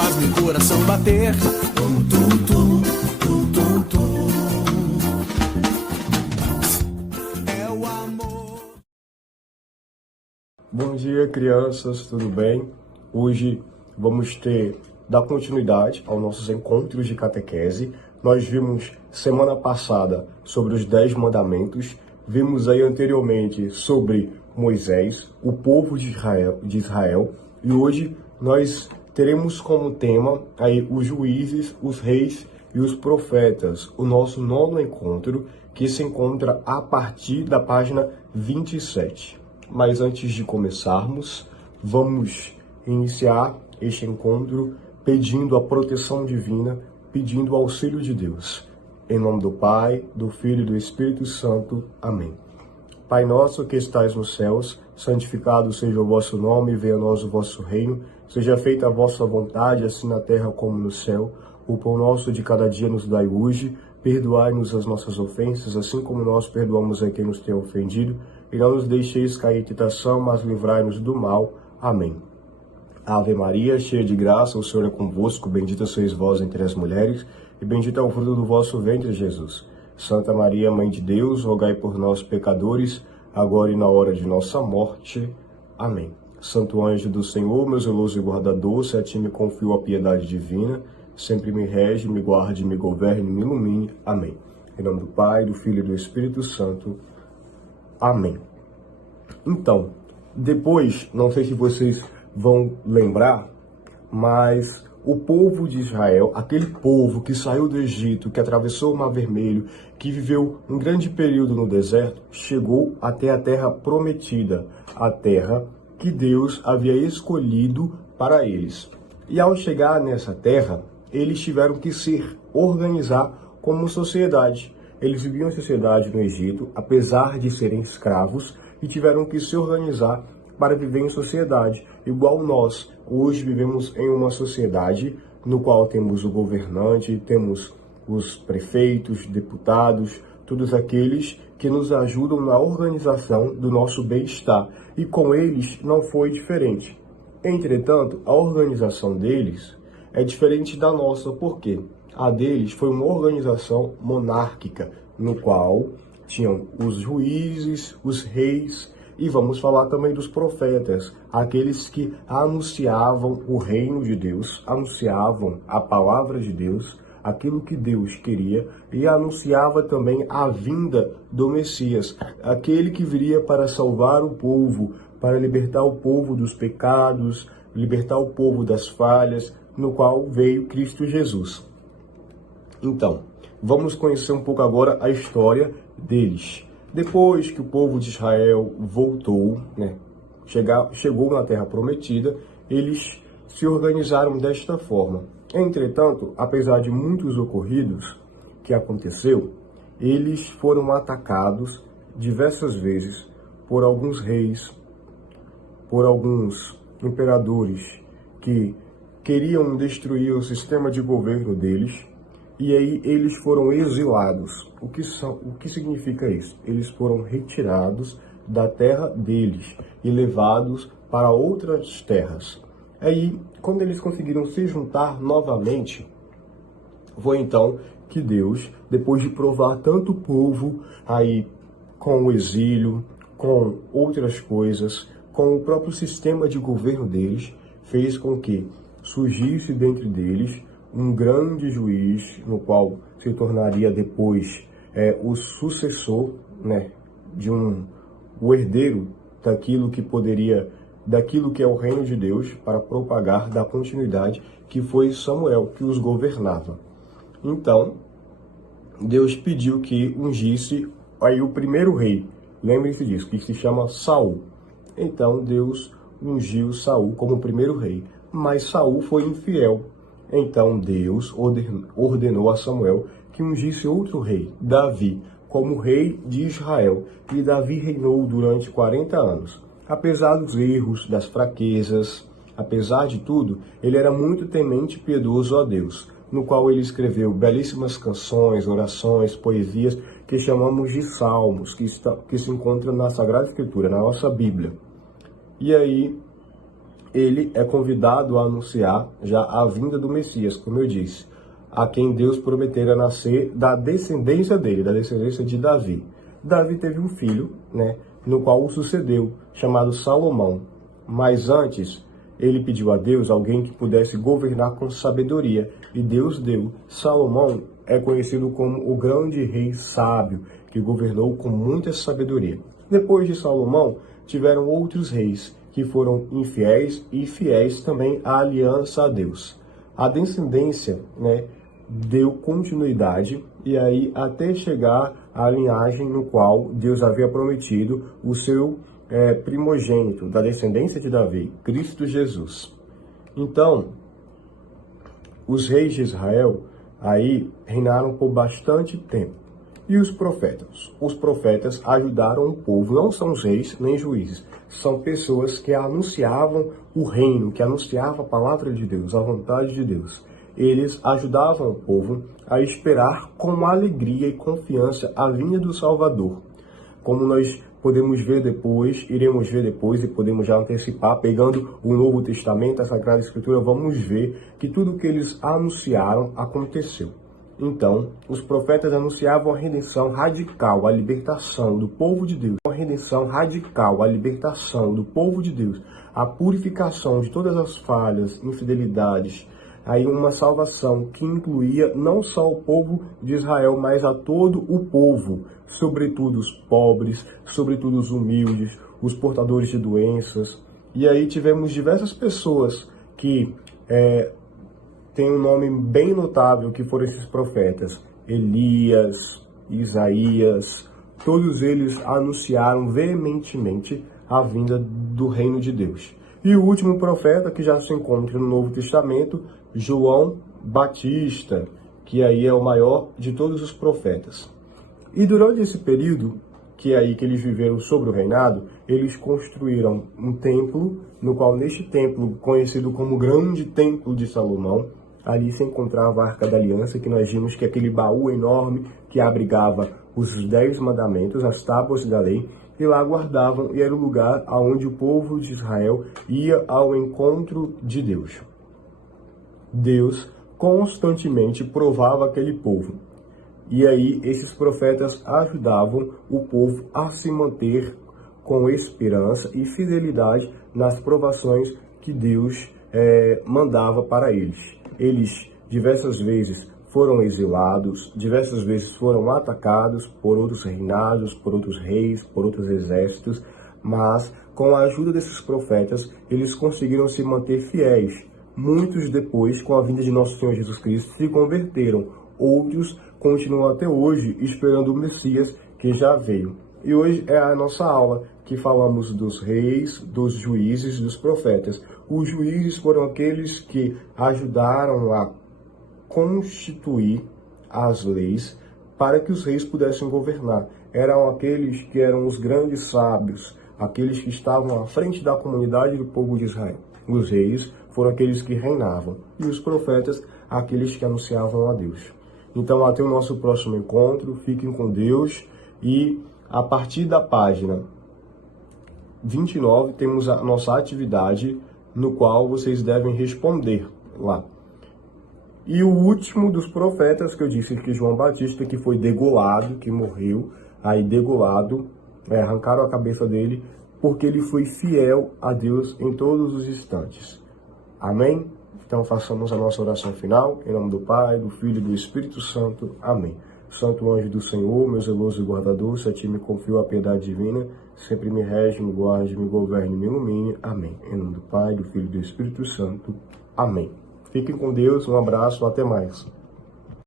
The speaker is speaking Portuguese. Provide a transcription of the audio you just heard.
faz meu coração bater. Tum, tum, tum, tum, tum, tum. É o amor. Bom dia, crianças, tudo bem? Hoje vamos dar continuidade aos nossos encontros de catequese. Nós vimos semana passada sobre os 10 mandamentos, vimos aí anteriormente sobre Moisés, o povo de Israel, e hoje nós teremos como tema aí os juízes, os reis e os profetas, o nosso 9º encontro, que se encontra a partir da página 27. Mas antes de começarmos, vamos iniciar este encontro pedindo a proteção divina, pedindo o auxílio de Deus. Em nome do Pai, do Filho e do Espírito Santo. Amém. Pai nosso que estais nos céus, santificado seja o vosso nome, venha a nós o vosso reino, seja feita a vossa vontade, assim na terra como no céu. O pão nosso de cada dia nos dai hoje, perdoai-nos as nossas ofensas, assim como nós perdoamos a quem nos tem ofendido, e não nos deixeis cair em tentação, mas livrai-nos do mal. Amém. Ave Maria, cheia de graça, o Senhor é convosco, bendita sois vós entre as mulheres, e bendito é o fruto do vosso ventre, Jesus. Santa Maria, Mãe de Deus, rogai por nós, pecadores, agora e na hora de nossa morte. Amém. Santo anjo do Senhor, meu zeloso e guardador, se a ti me confio a piedade divina, sempre me rege, me guarde, me governe, me ilumine. Amém. Em nome do Pai, do Filho e do Espírito Santo. Amém. Então, depois, não sei se vocês vão lembrar, mas o povo de Israel, aquele povo que saiu do Egito, que atravessou o Mar Vermelho, que viveu um grande período no deserto, chegou até a terra prometida, a terra que Deus havia escolhido para eles. E ao chegar nessa terra, eles tiveram que se organizar como sociedade. Eles viviam em sociedade no Egito, apesar de serem escravos, e tiveram que se organizar para viver em sociedade, igual nós. Hoje vivemos em uma sociedade no qual temos o governante, temos os prefeitos, deputados, todos aqueles que nos ajudam na organização do nosso bem-estar. E com eles não foi diferente. Entretanto, a organização deles é diferente da nossa, porque a deles foi uma organização monárquica, no qual tinham os juízes, os reis, e vamos falar também dos profetas, aqueles que anunciavam o reino de Deus, anunciavam a palavra de Deus, aquilo que Deus queria, e anunciava também a vinda do Messias, aquele que viria para salvar o povo, para libertar o povo dos pecados, libertar o povo das falhas, no qual veio Cristo Jesus. Então, vamos conhecer um pouco agora a história deles. Depois que o povo de Israel voltou, chegou na Terra Prometida, eles se organizaram desta forma. Entretanto, apesar de muitos ocorridos que aconteceu, eles foram atacados diversas vezes por alguns reis, por alguns imperadores que queriam destruir o sistema de governo deles, e aí eles foram exilados. O que significa isso? Eles foram retirados da terra deles e levados para outras terras. Aí, quando eles conseguiram se juntar novamente, foi então que Deus, depois de provar tanto o povo aí com o exílio, com outras coisas, com o próprio sistema de governo deles, fez com que surgisse dentre deles um grande juiz, no qual se tornaria depois o sucessor, o herdeiro daquilo que é o reino de Deus, para propagar da continuidade, que foi Samuel, que os governava. Então, Deus pediu que ungisse aí o primeiro rei, lembrem-se disso, que se chama Saul. Então, Deus ungiu Saul como o primeiro rei, mas Saul foi infiel. Então Deus ordenou a Samuel que ungisse outro rei, Davi, como rei de Israel. E Davi reinou durante 40 anos. Apesar dos erros, das fraquezas, apesar de tudo, ele era muito temente e piedoso a Deus, no qual ele escreveu belíssimas canções, orações, poesias, que chamamos de salmos, que se encontram na Sagrada Escritura, na nossa Bíblia. E aí, ele é convidado a anunciar já a vinda do Messias, como eu disse, a quem Deus prometera nascer da descendência dele, da descendência de Davi. Davi teve um filho, né, no qual o sucedeu, chamado Salomão. Mas antes, ele pediu a Deus alguém que pudesse governar com sabedoria, e Deus deu. Salomão é conhecido como o grande rei sábio, que governou com muita sabedoria. Depois de Salomão, tiveram outros reis, que foram infiéis e fiéis também à aliança a Deus. A descendência, né, deu continuidade, e aí até chegar à linhagem no qual Deus havia prometido o seu primogênito, da descendência de Davi, Cristo Jesus. Então, os reis de Israel aí reinaram por bastante tempo. E os profetas? Os profetas ajudaram o povo, não são os reis nem juízes, são pessoas que anunciavam o reino, que anunciavam a palavra de Deus, a vontade de Deus. Eles ajudavam o povo a esperar com alegria e confiança a vinda do Salvador. Como nós podemos ver depois, iremos ver depois e podemos já antecipar, pegando o Novo Testamento, a Sagrada Escritura, vamos ver que tudo o que eles anunciaram aconteceu. Então, os profetas anunciavam a redenção radical, a libertação do povo de Deus, a redenção radical, a libertação do povo de Deus, a purificação de todas as falhas, infidelidades, aí uma salvação que incluía não só o povo de Israel, mas a todo o povo, sobretudo os pobres, sobretudo os humildes, os portadores de doenças. E aí tivemos diversas pessoas que têm um nome bem notável, que foram esses profetas: Elias, Isaías. Todos eles anunciaram veementemente a vinda do reino de Deus. E o último profeta que já se encontra no Novo Testamento, João Batista, que aí é o maior de todos os profetas. E durante esse período que eles viveram sobre o reinado, eles construíram um templo, no qual neste templo, conhecido como Grande Templo de Salomão, ali se encontrava a Arca da Aliança, que nós vimos que é aquele baú enorme que abrigava os 10 mandamentos, as tábuas da lei, e lá guardavam, e era o lugar onde o povo de Israel ia ao encontro de Deus. Deus constantemente provava aquele povo. E aí esses profetas ajudavam o povo a se manter com esperança e fidelidade nas provações que Deus mandava para eles. Eles diversas vezes foram exilados, diversas vezes foram atacados por outros reinados, por outros reis, por outros exércitos, mas com a ajuda desses profetas, eles conseguiram se manter fiéis. Muitos depois, com a vinda de nosso Senhor Jesus Cristo, se converteram. Outros continuam até hoje esperando o Messias que já veio. E hoje é a nossa aula que falamos dos reis, dos juízes, dos profetas. Os juízes foram aqueles que ajudaram a constituir as leis para que os reis pudessem governar. Eram aqueles que eram os grandes sábios, aqueles que estavam à frente da comunidade do povo de Israel. Os reis foram aqueles que reinavam e os profetas, aqueles que anunciavam a Deus. Então, até o nosso próximo encontro. Fiquem com Deus. E a partir da página 29, temos a nossa atividade, no qual vocês devem responder lá. E o último dos profetas, que eu disse que João Batista, que foi degolado, que morreu, aí degolado, arrancaram a cabeça dele, porque ele foi fiel a Deus em todos os instantes. Amém? Então façamos a nossa oração final, em nome do Pai, do Filho e do Espírito Santo. Amém. Santo anjo do Senhor, meu zeloso guardador, se a ti me confio a piedade divina, sempre me rege, me guarde, me governe, me ilumine. Amém. Em nome do Pai, do Filho e do Espírito Santo. Amém. Fiquem com Deus, um abraço, até mais.